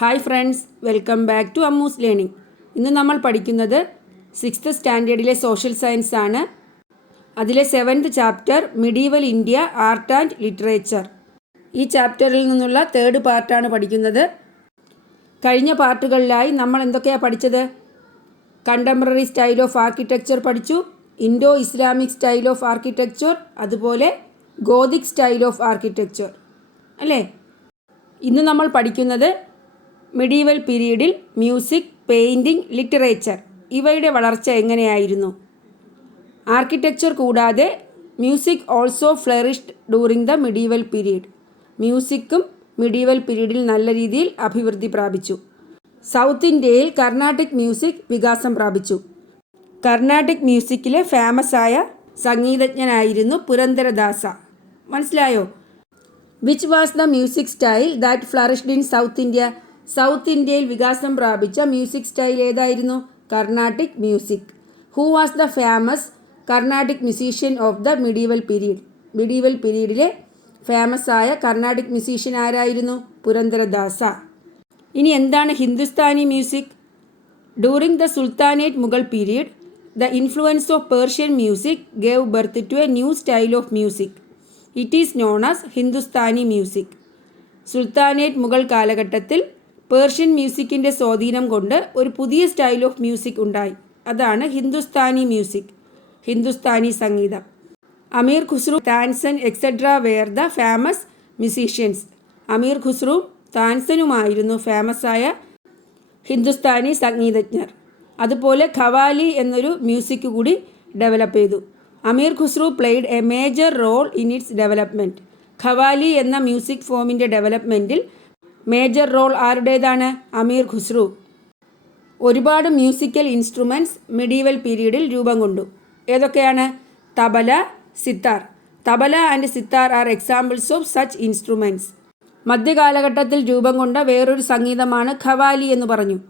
Hi friends, welcome back to Ammu's learning. ഇന്ന് നമ്മൾ പഠിക്കുന്നത് 6th സ്റ്റാൻഡേർഡിലെ സോഷ്യൽ സയൻസ് ആണ്. അതിലെ 7th chapter medieval India art and literature. ഈ ചാപ്റ്ററിൽ നിന്നുള്ള 3rd പാർട്ടാണ് പഠിക്കുന്നത്. കഴിഞ്ഞ പാർട്ടുകളിലായി നമ്മൾ എന്തൊക്കെയാണ് പഠിച്ചത്? കണ്ടംപററി സ്റ്റൈൽ ഓഫ് ആർക്കിടെക്ചർ പഠിച്ചു, Indo Islamic style of architecture, അതുപോലെ ഗോതിക് സ്റ്റൈൽ ഓഫ് ആർക്കിടെക്ചർ അല്ലേ? ഇന്ന് നമ്മൾ പഠിക്കുന്നത് മിഡീവൽ പീരീഡിൽ മ്യൂസിക്, പെയിൻറ്റിംഗ്, ലിറ്ററേച്ചർ ഇവയുടെ വളർച്ച എങ്ങനെയായിരുന്നു. ആർക്കിടെക്ചർ കൂടാതെ music also flourished during the medieval period. മ്യൂസിക്കും മിഡീവൽ പീരീഡിൽ നല്ല രീതിയിൽ അഭിവൃദ്ധി പ്രാപിച്ചു. സൗത്ത് ഇന്ത്യയിൽ കർണാട്ടിക് മ്യൂസിക് വികാസം പ്രാപിച്ചു. കർണാട്ടിക് മ്യൂസിക്കിലെ ഫേമസായ സംഗീതജ്ഞനായിരുന്നു പുരന്ദരദാസ. മനസ്സിലായോ? Which was the music style that flourished in South India? South ഇന്ത്യയിൽ വികാസം പ്രാപിച്ച മ്യൂസിക് സ്റ്റൈൽ ഏതായിരുന്നു? Carnatic music. Who was the famous Carnatic musician of the medieval period? Medieval പീരീഡിലെ ഫേമസായ കർണാട്ടിക് മ്യൂസീഷ്യൻ ആരായിരുന്നു? പുരന്ദരദാസ. ഇനി എന്താണ് Hindustani music? During the Sultanate Mughal period, the influence of Persian music gave birth to a new style of music. It is known as Hindustani music. Sultanate Mughal കാലഘട്ടത്തിൽ Persian മ്യൂസിക്കിൻ്റെ സ്വാധീനം കൊണ്ട് ഒരു പുതിയ സ്റ്റൈൽ ഓഫ് മ്യൂസിക് ഉണ്ടായി. അതാണ് ഹിന്ദുസ്ഥാനി മ്യൂസിക്, ഹിന്ദുസ്ഥാനി സംഗീതം. Amir Khusrau, Tansen et cetera were the famous musicians. Amir Khusrau, താൻസനുമായിരുന്നു ഫേമസായ ഹിന്ദുസ്ഥാനി സംഗീതജ്ഞർ. അതുപോലെ ഖവാലി എന്നൊരു മ്യൂസിക് കൂടി ഡെവലപ്പ് ചെയ്തു. Amir Khusrau played a major role in its development. Qawwali എന്ന മ്യൂസിക് ഫോമിൻ്റെ ഡെവലപ്മെൻറ്റിൽ മേജർ റോൾ ആരുടേതാണ്? അമീർ ഖുസ്രു. ഒരുപാട് മ്യൂസിക്കൽ ഇൻസ്ട്രുമെൻറ്റ്സ് മിഡീവൽ പീരീഡിൽ രൂപം കൊണ്ടു. ഏതൊക്കെയാണ്? Tabla, sitar. Tabla and sitar are examples of such instruments. മധ്യകാലഘട്ടത്തിൽ രൂപം കൊണ്ട വേറൊരു സംഗീതമാണ് ഖവാലി എന്ന് പറഞ്ഞു.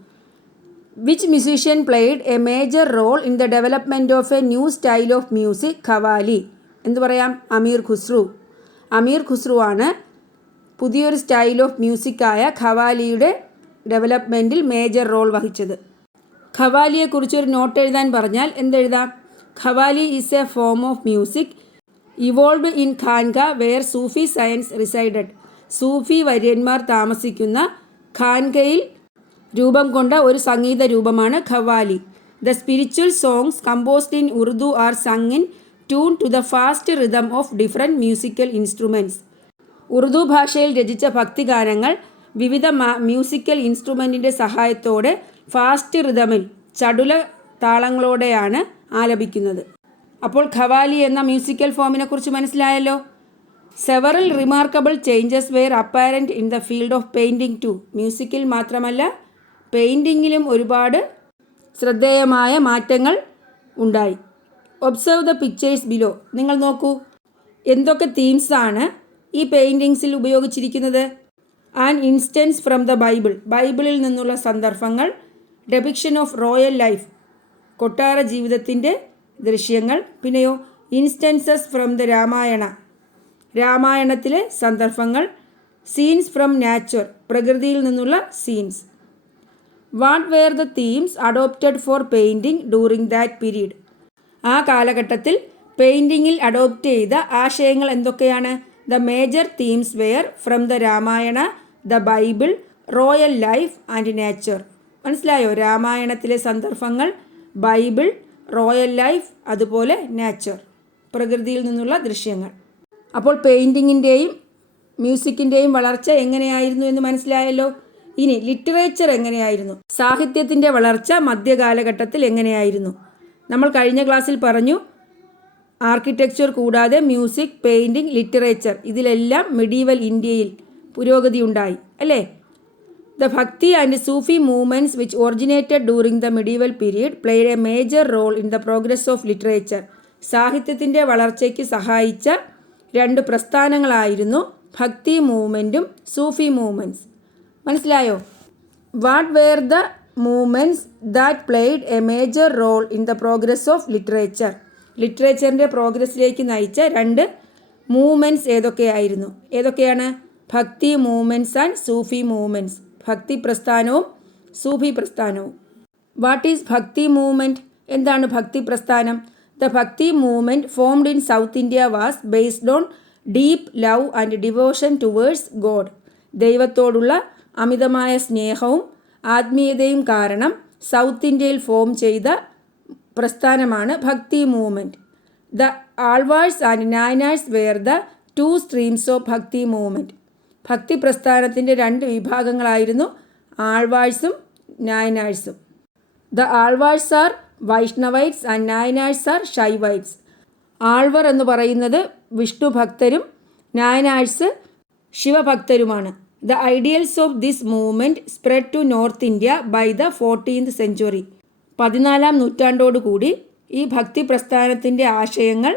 Which musician played a major role in the development of a new style of music? Qawwali. എന്തു പറയാം? അമീർ ഖുസ്രു. അമീർ ഖുസ്രു ആണ് പുതിയൊരു സ്റ്റൈൽ ഓഫ് മ്യൂസിക്കായ ഖവാലിയുടെ ഡെവലപ്മെൻറ്റിൽ മേജർ റോൾ വഹിച്ചത്. ഖവാലിയെക്കുറിച്ചൊരു നോട്ട് എഴുതാൻ പറഞ്ഞാൽ എന്തെഴുതാം? Qawwali is a form of music evolved in khanqah where Sufi science resided. സൂഫി വര്യന്മാർ താമസിക്കുന്ന ഖാൻകയിൽ രൂപം കൊണ്ട ഒരു സംഗീത രൂപമാണ് qawwali. The spiritual songs composed in Urdu are sung in tune to the fast rhythm of different musical instruments. Urdu ഭാഷയിൽ രചിച്ച ഭക്തിഗാനങ്ങൾ വിവിധ മ്യൂസിക്കൽ ഇൻസ്ട്രുമെൻറ്റിൻ്റെ സഹായത്തോടെ ഫാസ്റ്റ് റിതമിൽ, ചടുല താളങ്ങളോടെയാണ് ആലപിക്കുന്നത്. അപ്പോൾ ഖവാലി എന്ന മ്യൂസിക്കൽ ഫോമിനെ കുറിച്ച് മനസ്സിലായല്ലോ. Several remarkable changes were apparent in the field of painting too. മ്യൂസിക്കിൽ മാത്രമല്ല പെയിൻറ്റിങ്ങിലും ഒരുപാട് ശ്രദ്ധേയമായ മാറ്റങ്ങൾ ഉണ്ടായി. Observe the pictures below. നിങ്ങൾ നോക്കൂ, എന്തൊക്കെ തീംസാണ് ഈ പെയിൻറ്റിങ്സിൽ ഉപയോഗിച്ചിരിക്കുന്നത്. An instance from the Bible. ബൈബിളിൽ നിന്നുള്ള സന്ദർഭങ്ങൾ. Depiction of royal life. കൊട്ടാര ജീവിതത്തിൻ്റെ ദൃശ്യങ്ങൾ. പിന്നെയോ ഇൻസ്റ്റൻസസ് ഫ്രം ദ രാമായണ. രാമായണത്തിലെ സന്ദർഭങ്ങൾ. Scenes from nature. പ്രകൃതിയിൽ നിന്നുള്ള scenes. What were the themes adopted for painting during that period. ആ കാലഘട്ടത്തിൽ പെയിൻറ്റിങ്ങിൽ അഡോപ്റ്റ് ചെയ്ത ആശയങ്ങൾ എന്തൊക്കെയാണ്? The major themes were from the Ramayana, the Bible, royal life and nature. മനസ്സിലായോ? രാമായണത്തിലെ സന്ദർഭങ്ങൾ, ബൈബിൾ, റോയൽ ലൈഫ്, അതുപോലെ നേച്ചർ, പ്രകൃതിയിൽ നിന്നുള്ള ദൃശ്യങ്ങൾ. അപ്പോൾ പെയിൻറ്റിങ്ങിൻ്റെയും മ്യൂസിക്കിൻ്റെയും വളർച്ച എങ്ങനെയായിരുന്നു എന്ന് മനസ്സിലായല്ലോ. ഇനി ലിറ്ററേച്ചർ എങ്ങനെയായിരുന്നു? സാഹിത്യത്തിൻ്റെ വളർച്ച മധ്യകാലഘട്ടത്തിൽ എങ്ങനെയായിരുന്നു? നമ്മൾ കഴിഞ്ഞ ക്ലാസ്സിൽ പറഞ്ഞു, ആർക്കിടെക്ചർ കൂടാതെ മ്യൂസിക്, പെയിൻറ്റിംഗ്, ലിറ്ററേച്ചർ ഇതിലെല്ലാം മിഡീവൽ ഇന്ത്യയിൽ പുരോഗതി ഉണ്ടായി അല്ലേ? The Bhakti and Sufi movements which originated during the medieval period played a major role in the progress of literature. സാഹിത്യത്തിൻ്റെ വളർച്ചയ്ക്ക് സഹായിച്ച 2 പ്രസ്ഥാനങ്ങളായിരുന്നു ഭക്തി മൂവ്മെൻറ്റും സൂഫി മൂവ്മെൻറ്റ്സ്. മനസ്സിലായോ? What were the movements that played a major role in the progress of literature. ലിറ്ററേച്ചറിൻ്റെ പ്രോഗ്രസ്സിലേക്ക് നയിച്ച 2 movements ഏതൊക്കെയാണ്? ഭക്തി മൂവ്മെൻറ്റ്സ് ആൻഡ് സൂഫി മൂവ്മെൻറ്റ്സ്. ഭക്തി പ്രസ്ഥാനവും സൂഫി പ്രസ്ഥാനവും. വാട്ട് ഈസ് ഭക്തി മൂവ്മെൻറ്റ്? എന്താണ് ഭക്തി പ്രസ്ഥാനം? ദ ഭക്തി movement formed in South India was based on deep love and devotion towards God. ദൈവത്തോടുള്ള അമിതമായ സ്നേഹവും ആത്മീയതയും കാരണം സൗത്ത് ഇന്ത്യയിൽ ഫോം ചെയ്ത പ്രസ്ഥാനമാണ് Bhakti movement. The Alvars and Nayanars were the two streams of Bhakti movement. Bhakti പ്രസ്ഥാനത്തിൻ്റെ രണ്ട് വിഭാഗങ്ങളായിരുന്നു ആൾവാഴ്സും നായനാഴ്സും. The Alvars are Vaishnavites and Nayanars are Shaivites. Alvar എന്ന് പറയുന്നത് വിഷ്ണു ഭക്തരും നായനാഴ്സ് ശിവഭക്തരുമാണ്. The ideals of this movement spread to north India by the 14th century. 14ാം നൂറ്റാണ്ടോടുകൂടി ഈ ഭക്തി പ്രസ്ഥാനത്തിൻ്റെ ആശയങ്ങൾ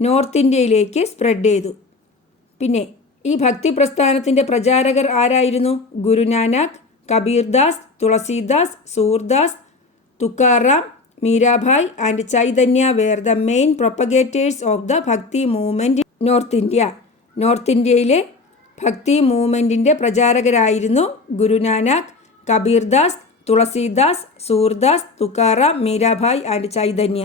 നോർത്ത് ഇന്ത്യയിലേക്ക് സ്പ്രെഡ് ചെയ്തു. പിന്നെ ഈ ഭക്തി പ്രസ്ഥാനത്തിൻ്റെ പ്രചാരകർ ആരായിരുന്നു? Guru Nanak, Kabirdas, Tulsidas, Surdas, Tukaram, Mirabai and Chaitanya were the main propagators of the ഭക്തി movement in north India. North ഇന്ത്യയിലെ ഭക്തി മൂവ്മെൻറ്റിൻ്റെ പ്രചാരകരായിരുന്നു ഗുരുനാനാക്ക്, കബീർദാസ്, തുളസീദാസ്, സൂർദാസ്, തുക്കാറാം, മീരാഭായ് ആൻഡ് ചൈതന്യ.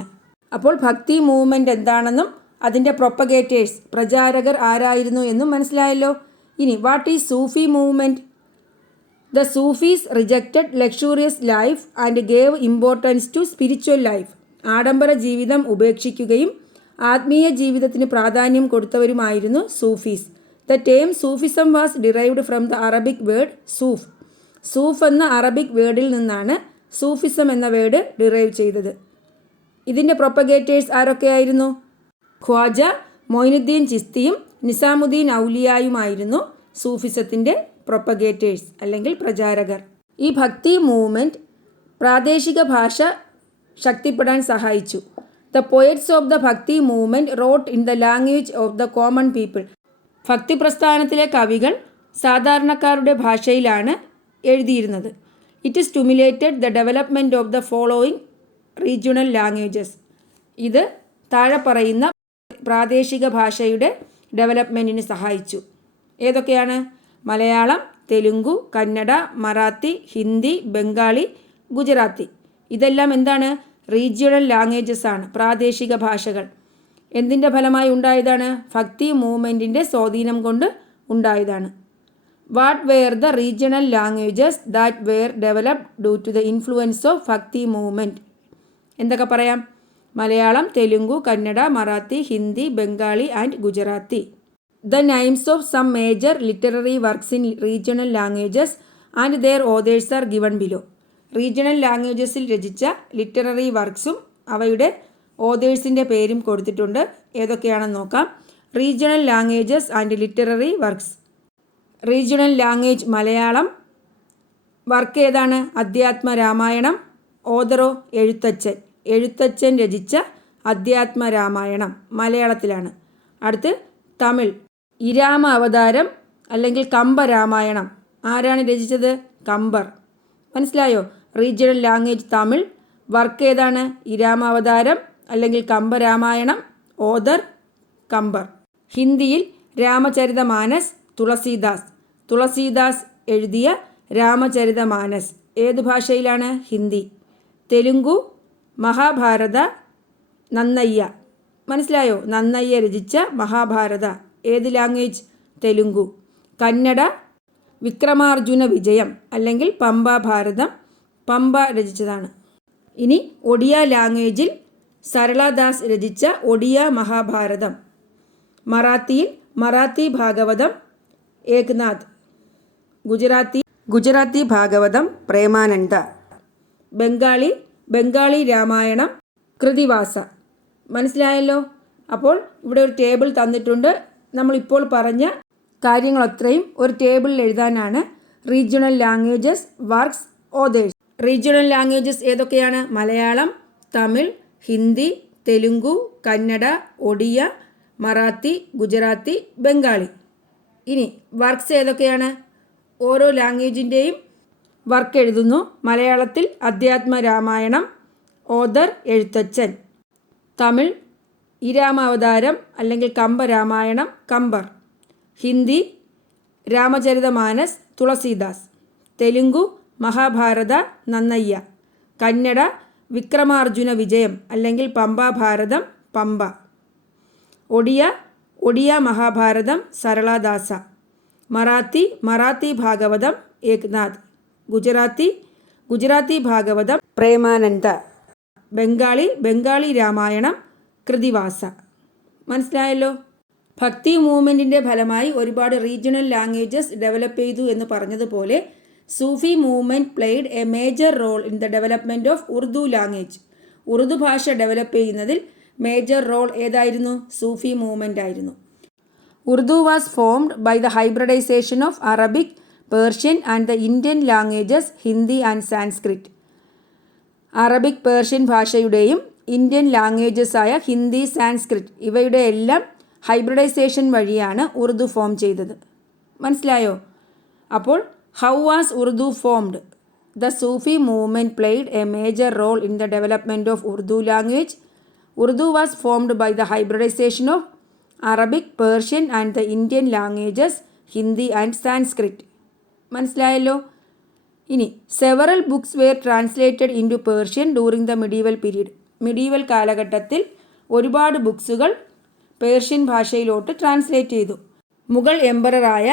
അപ്പോൾ ഭക്തി മൂവ്മെൻറ്റ് എന്താണെന്നും അതിൻ്റെ പ്രൊപ്പഗേറ്റേഴ്സ് പ്രചാരകർ ആരായിരുന്നു എന്നും മനസ്സിലായല്ലോ. ഇനി what is Sufi movement? The Sufis rejected luxurious life and gave importance to spiritual life. ആഡംബര ജീവിതം ഉപേക്ഷിക്കുകയും ആത്മീയ ജീവിതത്തിന് പ്രാധാന്യം കൊടുത്തവരുമായിരുന്നു Sufis. The term Sufism was derived from the Arabic word suf. സൂഫ് എന്ന അറബിക് വേർഡിൽ നിന്നാണ് സൂഫിസം എന്ന വേർഡ് ഡിറൈവ് ചെയ്തത്. ഇതിൻ്റെ പ്രൊപ്പഗേറ്റേഴ്സ് ആരൊക്കെയായിരുന്നു? ഖ്വാജ മൊയിനുദ്ദീൻ ചിസ്തിയും നിസാമുദ്ദീൻ ഔലിയായുമായിരുന്നു സൂഫിസത്തിൻ്റെ പ്രൊപ്പഗേറ്റേഴ്സ് അല്ലെങ്കിൽ പ്രചാരകർ. ഈ ഭക്തി മൂവ്മെൻറ്റ് പ്രാദേശിക ഭാഷ ശക്തിപ്പെടാൻ സഹായിച്ചു. ദ പോയറ്റ്സ് ഓഫ് ദ ഭക്തി movement wrote in the language of the common people. Bhakti പ്രസ്ഥാനത്തിലെ കവികൾ സാധാരണക്കാരുടെ ഭാഷയിലാണ് എഴുതിയിരുന്നത്. It stimulated the development of the following regional languages. ഇത് താഴെ പറയുന്ന പ്രാദേശിക ഭാഷയുടെ ഡെവലപ്മെൻറ്റിന് സഹായിച്ചു. ഏതൊക്കെയാണ്? മലയാളം, തെലുങ്കു, കന്നഡ, മറാത്തി, ഹിന്ദി, ബംഗാളി, ഗുജറാത്തി. ഇതെല്ലാം എന്താണ്? റീജിയണൽ ലാംഗ്വേജസ് ആണ്, പ്രാദേശിക ഭാഷകൾ. എന്തിൻ്റെ ഫലമായി ഉണ്ടായതാണ്? ഭക്തി മൂവ്മെൻറ്റിൻ്റെ സ്വാധീനം കൊണ്ട് ഉണ്ടായതാണ്. What were the regional languages that were developed due to the influence of Bhakti movement? എന്തൊക്കെ പറയാം? Malayalam, Telugu, Kannada, Marathi, Hindi, Bengali and Gujarati. The names of some major literary works in regional languages and their authors are given below. Regional ലാംഗ്വേജസിൽ രചിച്ച literary വർക്ക്സും അവയുടെ ഓതേഴ്സിൻ്റെ പേരും കൊടുത്തിട്ടുണ്ട്. ഏതൊക്കെയാണെന്ന് നോക്കാം. Regional languages and literary works. Regional language Malayalam. Work ഏതാണ്? അധ്യാത്മ രാമായണം. ഓതറോ? എഴുത്തച്ഛൻ. എഴുത്തച്ഛൻ രചിച്ച അധ്യാത്മ രാമായണം മലയാളത്തിലാണ്. അടുത്ത് തമിഴ്. ഇരാമ അവതാരം അല്ലെങ്കിൽ കമ്പരാമായണം. ആരാണ് രചിച്ചത്? കമ്പർ. മനസ്സിലായോ? Regional language Tamil. വർക്ക് ഏതാണ്? ഇരാമാവതാരം അല്ലെങ്കിൽ കമ്പരാമായണം. ഓതർ കമ്പർ. ഹിന്ദിയിൽ രാമചരിതമാനസ്. തുളസീദാസ്. തുളസീദാസ് എഴുതിയ രാമചരിതമാനസ് ഏത് ഭാഷയിലാണ്? ഹിന്ദി. തെലുങ്കു മഹാഭാരത നന്നയ്യ. മനസ്സിലായോ? നന്നയ്യ രചിച്ച മഹാഭാരത ഏത് ലാംഗ്വേജ്? തെലുങ്കു. കന്നഡ വിക്രമാർജുന വിജയം അല്ലെങ്കിൽ പമ്പ ഭാരതം. പമ്പ രചിച്ചതാണ്. ഇനി ഒഡിയ ലാംഗ്വേജിൽ സരളദാസ് രചിച്ച ഒഡിയ മഹാഭാരതം. മറാത്തിയിൽ മറാത്തി ഭാഗവതം ഏക്നാഥ്. ഗുജറാത്തി ഭാഗവതം പ്രേമാനന്ദ. ബംഗാളി രാമായണം കൃതിവാസ. മനസ്സിലായല്ലോ? അപ്പോൾ ഇവിടെ ഒരു ടേബിൾ തന്നിട്ടുണ്ട്. നമ്മളിപ്പോൾ പറഞ്ഞ കാര്യങ്ങളത്രയും ഒരു ടേബിളിൽ എഴുതാനാണ്. Regional languages, works, authors. Regional languages ഏതൊക്കെയാണ്? മലയാളം, തമിഴ്, ഹിന്ദി, തെലുങ്കു, കന്നഡ, ഒഡിയ, മറാത്തി, ഗുജറാത്തി, ബംഗാളി. ഇനി വർക്ക്സ് ഏതൊക്കെയാണ്? ഓരോ ലാംഗ്വേജിൻ്റെയും വർക്ക് എഴുതുന്നു. മലയാളത്തിൽ അധ്യാത്മ രാമായണം. ഓതർ എഴുത്തച്ഛൻ. തമിഴ് ഇരാമാവതാരം അല്ലെങ്കിൽ കമ്പരാമായണം കമ്പർ. ഹിന്ദി രാമചരിതമാനസ് തുളസീദാസ്. തെലുങ്കു മഹാഭാരത നന്നയ്യ, കന്നഡ വിക്രമാർജുന വിജയം അല്ലെങ്കിൽ പമ്പാഭാരതം പമ്പ, ഒഡിയ മഹാഭാരതം സരളദാസ, മറാത്തി ഭാഗവതം ഏക്നാഥ്, ഗുജറാത്തി ഭാഗവതം പ്രേമാനന്ദ, ബംഗാളി രാമായണം കൃതിവാസ. മനസ്സിലായല്ലോ? ഭക്തി മൂവ്മെൻറ്റിൻ്റെ ഫലമായി ഒരുപാട് റീജിയണൽ ലാംഗ്വേജസ് ഡെവലപ്പ് ചെയ്തു എന്ന് പറഞ്ഞതുപോലെ Sufi movement played a major role in the development of Urdu language. Urdu ഭാഷ ഡെവലപ്പ് ചെയ്യുന്നതിൽ മേജർ റോൾ ഏതായിരുന്നു? സൂഫി മൂവ്മെൻ്റ് ആയിരുന്നു. Urdu was formed by the hybridisation of Arabic, Persian and the Indian languages Hindi and Sanskrit. Arabic, Persian ഭാഷയുടെയും Indian languages ആയ ഹിന്ദി, സാൻസ്ക്രിറ്റ് ഇവയുടെ എല്ലാം hybridisation വഴിയാണ് Urdu form ചെയ്തത്. മനസ്സിലായോ? അപ്പോൾ how was Urdu formed? The Sufi movement played a major role in the development of Urdu language. Urdu was formed by the hybridisation of Arabic, Persian and the Indian languages Hindi and Sanskrit. മനസ്സിലായല്ലോ? ഇനി several books were translated into Persian during the medieval period. Medieval കാലഘട്ടത്തിൽ ഒരുപാട് ബുക്സുകൾ Persian ഭാഷയിലോട്ട് translate ചെയ്തു. മുഗൾ എംപററായ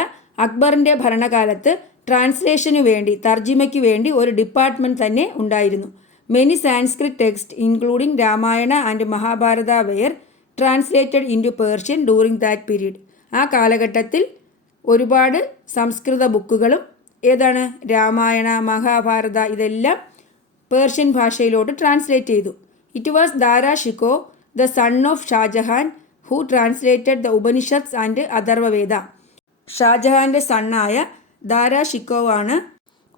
അക്ബറിൻ്റെ ഭരണകാലത്ത് ട്രാൻസ്ലേഷനു വേണ്ടി, തർജിമയ്ക്ക് വേണ്ടി ഒരു ഡിപ്പാർട്ട്മെൻറ്റ് തന്നെ ഉണ്ടായിരുന്നു. Many Sanskrit text including Ramayana and Mahabharata were translated into Persian during that period. ആ കാലഘട്ടത്തിൽ ഒരുപാട് സംസ്കൃത ബുക്കുകളും ഏതാണ്? രാമായണ, മഹാഭാരത ഇതെല്ലാം പേർഷ്യൻ ഭാഷയിലോട്ട് ട്രാൻസ്ലേറ്റ് ചെയ്തു. It was Dara Shikoh, the son of Shah Jahan, who translated the Upanishads and Atharvaveda. ഷാജഹാൻ്റെ സണ്ണായ ദാരാ ഷിക്കോവാണ്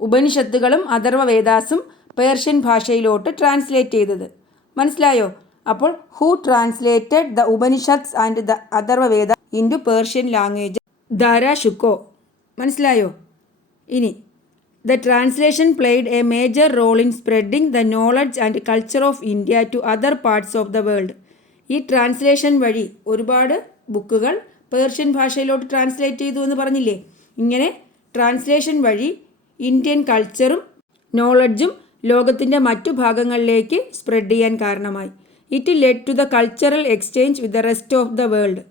ഉപനിഷത്തുകളും അഥർവവേദാസും പേർഷ്യൻ ഭാഷയിലോട്ട് ട്രാൻസ്ലേറ്റ് ചെയ്തത്. മനസ്സിലായോ? അപ്പോൾ who translated the Upanishads and the Atharvaveda into Persian language? ദാരാ Shikoh. മനസ്സിലായോ? ഇനി the translation played a major role in spreading the knowledge and culture of India to other parts of the world. ഈ translation വഴി ഒരുപാട് ബുക്കുകൾ Persian ഭാഷയിലോട്ട് translate ചെയ്തു എന്ന് പറഞ്ഞില്ലേ? ഇങ്ങനെ ട്രാൻസ്ലേഷൻ വഴി ഇന്ത്യൻ കൾച്ചറും നോളജും ലോകത്തിൻ്റെ മറ്റു ഭാഗങ്ങളിലേക്ക് സ്പ്രെഡ് ചെയ്യാൻ കാരണമായി. It led to the cultural exchange with the rest of the world.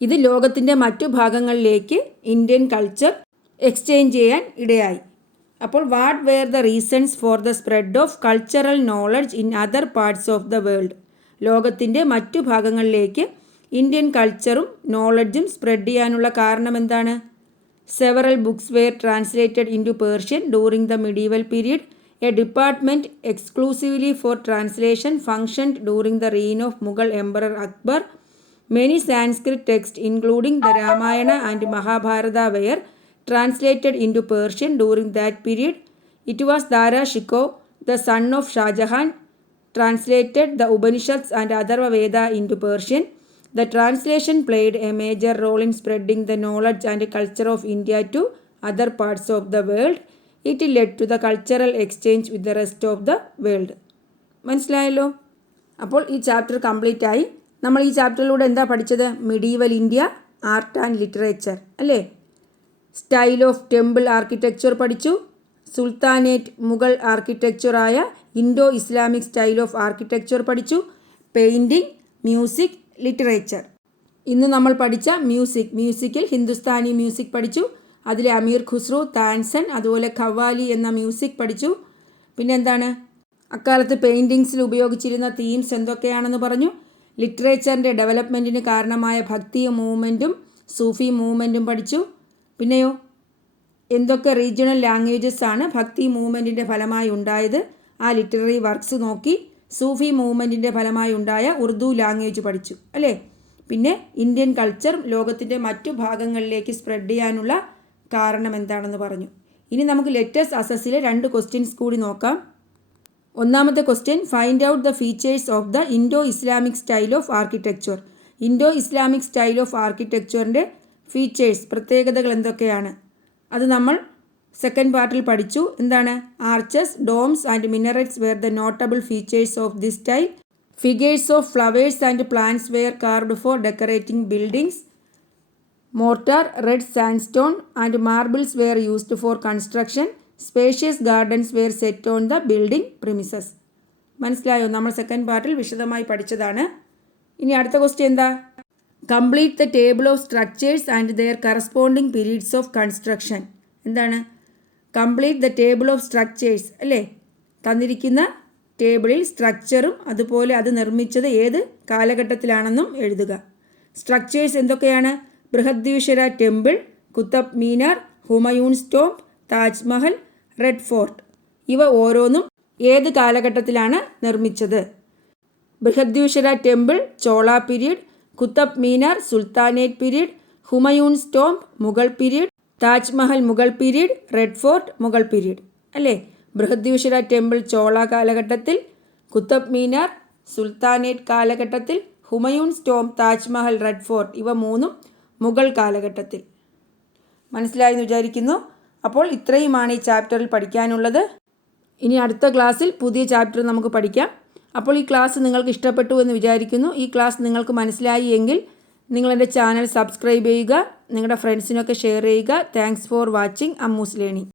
ഇത് ലോകത്തിൻ്റെ മറ്റു ഭാഗങ്ങളിലേക്ക് ഇന്ത്യൻ കൾച്ചർ എക്സ്ചേഞ്ച് ചെയ്യാൻ ഇടയായി. അപ്പോൾ what were the reasons for the spread of cultural knowledge in other parts of the world? ലോകത്തിൻ്റെ മറ്റു ഭാഗങ്ങളിലേക്ക് ഇന്ത്യൻ കൾച്ചറും നോളജും സ്പ്രെഡ് ചെയ്യാനുള്ള കാരണം എന്താണ്? Several books were translated into Persian during the medieval period. A department exclusively for translation functioned during the reign of Mughal emperor Akbar. Many Sanskrit text including the Ramayana and Mahabharata were translated into Persian during that period. It was Dara Shikoh, the son of Shah Jahan, translated the Upanishads and Atharva Veda into Persian. The translation played a major role in spreading the knowledge and culture of India to other parts of the world. It led to the cultural exchange with the rest of the world. മനസ്സിലായല്ലോ? അപ്പോൾ ഈ chapter complete ആയി. നമ്മൾ ഈ ചാപ്റ്ററിലൂടെ എന്താ പഠിച്ചത്? Medieval India, art and literature അല്ലേ? സ്റ്റൈൽ ഓഫ് ടെമ്പിൾ ആർക്കിടെക്ചർ പഠിച്ചു. സുൽത്താനേറ്റ് മുഗൾ ആർക്കിടെക്ചറായ Indo Islamic style of architecture പഠിച്ചു. Painting, music, literature. ഇന്ന് നമ്മൾ പഠിച്ച മ്യൂസിക്കിൽ ഹിന്ദുസ്ഥാനി മ്യൂസിക് പഠിച്ചു. അതിൽ അമീർ ഖുസ്രു, താൻസൻ, അതുപോലെ ഖവാലി എന്ന മ്യൂസിക് പഠിച്ചു. പിന്നെ എന്താണ്? അക്കാലത്ത് പെയിൻറ്റിങ്സിൽ ഉപയോഗിച്ചിരുന്ന തീംസ് എന്തൊക്കെയാണെന്ന് പറഞ്ഞു. ലിറ്ററേച്ചറിൻ്റെ ഡെവലപ്മെൻറ്റിന് കാരണമായ ഭക്തി മൂവ്മെൻറ്റും സൂഫി മൂവ്മെൻറ്റും പഠിച്ചു. പിന്നെയോ എന്തൊക്കെ റീജിയണൽ ലാംഗ്വേജസ് ആണ് ഭക്തി മൂവ്മെൻറ്റിൻ്റെ ഫലമായി ഉണ്ടായത്? ആ ലിറ്റററി വർക്ക്സ് നോക്കി. സൂഫി മൂവ്മെൻറ്റിൻ്റെ ഫലമായി ഉണ്ടായ ഉറുദു ലാംഗ്വേജ് പഠിച്ചു അല്ലേ? പിന്നെ ഇന്ത്യൻ കൾച്ചർ ലോകത്തിൻ്റെ മറ്റു ഭാഗങ്ങളിലേക്ക് സ്പ്രെഡ് ചെയ്യാനുള്ള കാരണം എന്താണെന്ന് പറഞ്ഞു. ഇനി നമുക്ക് ലെറ്റസ് അസസിലെ 2 ക്വസ്റ്റ്യൻസ് കൂടി നോക്കാം. ഒന്നാമത്തെ question, find out the features of the Indo Islamic style of architecture. Indo Islamic style of ആർക്കിടെക്ചറിൻ്റെ ഫീച്ചേഴ്സ്, പ്രത്യേകതകൾ എന്തൊക്കെയാണ്? അത് നമ്മൾ സെക്കൻഡ് പാർട്ടിൽ പഠിച്ചു. എന്താണ്? Arches, domes and minarets were the notable features of this style. Figures of flowers and plants were carved for decorating buildings. Mortar, red sandstone and marbles were used for construction. Spacious gardens were set on the building premises. മനസ്സിലായോ? നമ്മൾ second പാർട്ടിൽ വിശദമായി പഠിച്ചതാണ്. ഇനി അടുത്ത question എന്താ? Complete the table of structures and their corresponding periods of construction. എന്താണ്? Complete the table of structures അല്ലേ? തന്നിരിക്കുന്ന ടേബിളിൽ സ്ട്രക്ചറും അതുപോലെ അത് നിർമ്മിച്ചത് ഏത് കാലഘട്ടത്തിലാണെന്നും എഴുതുക. സ്ട്രക്ചേഴ്സ് എന്തൊക്കെയാണ്? Brihadeeswara temple, Qutub Minar, Humayun's tomb, Taj Mahal, Red Fort. ഇവ ഓരോന്നും ഏത് കാലഘട്ടത്തിലാണ് നിർമ്മിച്ചത്? Brihadeeswara temple Chola period, Qutub Minar sultanate period, Humayun's tomb Mughal period, Taj Mahal Mughal period, Red Fort Mughal period അല്ലേ? ബൃഹദീശ്വര ടെമ്പിൾ ചോള കാലഘട്ടത്തിൽ, കുത്തബ് മീനാർ സുൽത്താനേറ്റ് കാലഘട്ടത്തിൽ, Humayun's tomb Taj Mahal Red Fort ഇവ മൂന്നും മുഗൾ കാലഘട്ടത്തിൽ. മനസ്സിലായെന്ന് വിചാരിക്കുന്നു. അപ്പോൾ ഇത്രയുമാണ് ഈ ചാപ്റ്ററിൽ പഠിക്കാനുള്ളത്. ഇനി അടുത്ത ക്ലാസ്സിൽ പുതിയ ചാപ്റ്റർ നമുക്ക് പഠിക്കാം. അപ്പോൾ ഈ ക്ലാസ് നിങ്ങൾക്ക് ഇഷ്ടപ്പെട്ടു എന്ന് വിചാരിക്കുന്നു. ഈ ക്ലാസ് നിങ്ങൾക്ക് മനസ്സിലായി എങ്കിൽ നിങ്ങളെൻ്റെ ചാനൽ സബ്സ്ക്രൈബ് ചെയ്യുക, നിങ്ങളുടെ ഫ്രണ്ട്സിനൊക്കെ ഷെയർ ചെയ്യുക. Thanks for watching Ammu's learning.